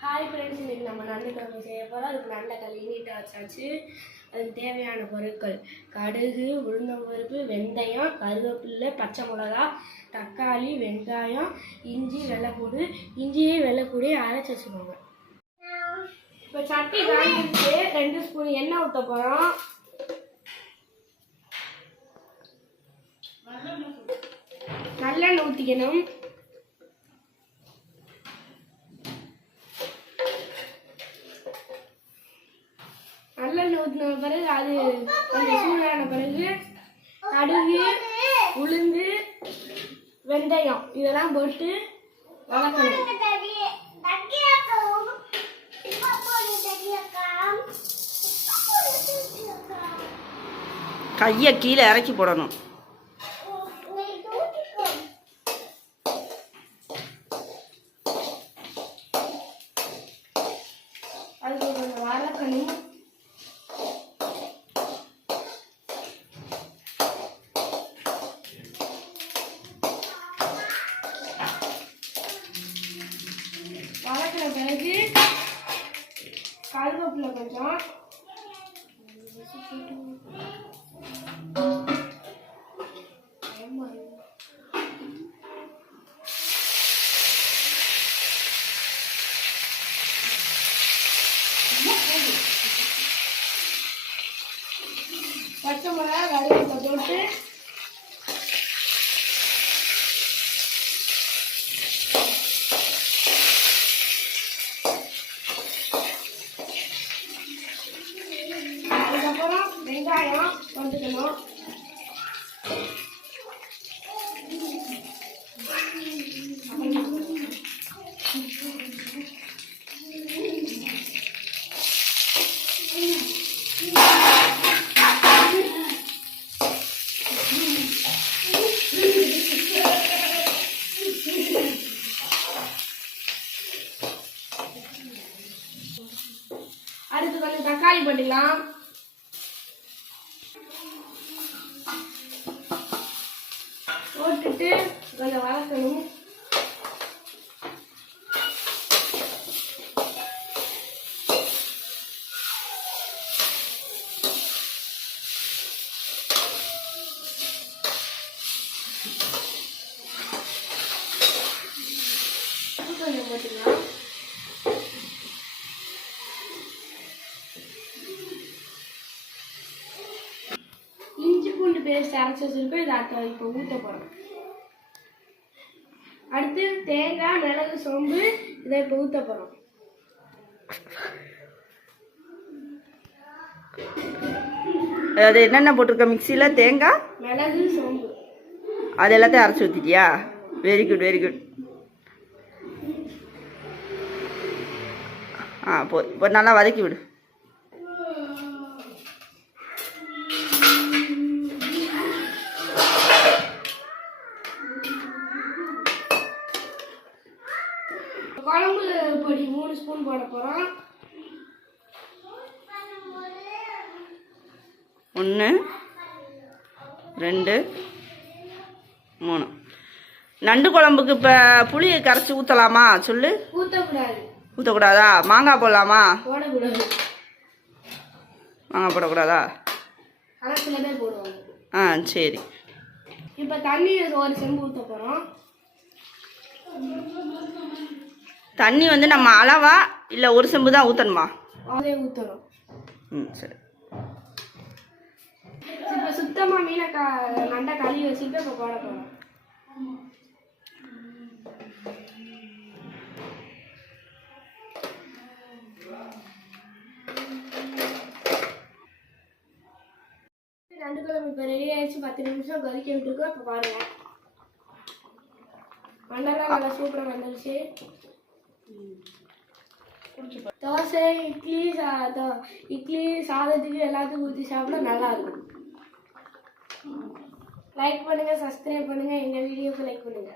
Hi friends இன்றைக்கி நம்ம நண்டு குழம்பு செய்ய போகிறோம் அதுக்கு நல்ல நீட்டாக வச்சாச்சு. அதுக்கு தேவையான பொருட்கள். கடுகு உளுந்தம்பருப்பு வெந்தயம் கருவேப்பிலை பச்சை மிளகா தக்காளி வெங்காயம் இஞ்சி வெள்ளைப்பூடு இஞ்சியே வெள்ளைப்பூடி அரைச்சி வச்சுக்கோங்க. இப்போ சட்டி காய்ச்சிட்டு ரெண்டு ஸ்பூன் எண்ணெய் ஊற்ற போகிறோம் நல்லெண்ணெய் ஊற்றிக்கணும் நல்லெண்ணெய் ஊற்றின பிறகு அது கொஞ்சம் சூடான பிறகு கடுகு உளுந்து வெந்தயம் இதெல்லாம் போட்டு வதக்கணும். கையை கீழே இறக்கி போடணும். அதுக்கு கொஞ்சம் जाएगी कालू अब लगा जा அப்புறம் வெங்காயம் வந்துக்கணும் அடுத்து கொஞ்சம் தக்காளி போட்டுக்கலாம் போட்டுட்டு கொஞ்சம் வளர்க்கணும் கொஞ்சம் போட்டுக்கலாம். பேஸ்ட் அரைச்சி வச்சிருக்கோம். இதை அடுத்த இப்போ ஊற்ற போகிறோம் அடுத்து தேங்காய் மிளகு சோம்பு இதை இப்போ ஊற்ற போகிறோம் அது என்னென்ன போட்டிருக்க மிக்சியில்? தேங்காய்? மிளகு சோம்பு. அது எல்லாத்தையும் அரைச்சி ஊற்றிட்டியா வெரி குட் வெரி குட் ஆ போ இப்போ நல்லா வதக்கி விடு குழம்பு பொடி மூணு ஸ்பூன் போட போகிறோம் ஒன்று ரெண்டு மூணு. நண்டு குழம்புக்கு இப்போ புளியை கரைச்சி ஊற்றலாமா சொல்லு. ஊற்றக்கூடாது ஊற்றக்கூடாதா மாங்காய் போடலாமா? போடக்கூடாது. மாங்காய் போடக்கூடாதா? ஆனால் சில பேர் போடுவாங்க. ஆ சரி. இப்போ தண்ணி ஒரு செம்பு ஊற்ற போகிறோம் தண்ணி வந்து நம்ம அளவா இல்லை ஒரு செம்பு தான் ஊற்றணுமா ஊற்றணும் ம் சரி. இப்போ சுத்தமாக மீனை க நண்டை கழுவி வச்சுட்டு இப்போ போட போகிறோம் ரெண்டு கிழமை இப்போ ரெடி ஆயிடுச்சு. பத்து நிமிஷம் கொதிக்க விட்டுருக்கோம். இப்போ பாருங்க. மண்டெல்லாம் நல்லா சூப்பராக வந்துருச்சு. தோசை இட்லி சா தோ- இட்லி சாதத்துக்கு எல்லாத்துக்கும் ஊற்றி சாப்பிட நல்லா இருக்கும் லைக் பண்ணுங்க சப்ஸ்கிரைப் பண்ணுங்க எங்க வீடியோக்கு லைக் பண்ணுங்க.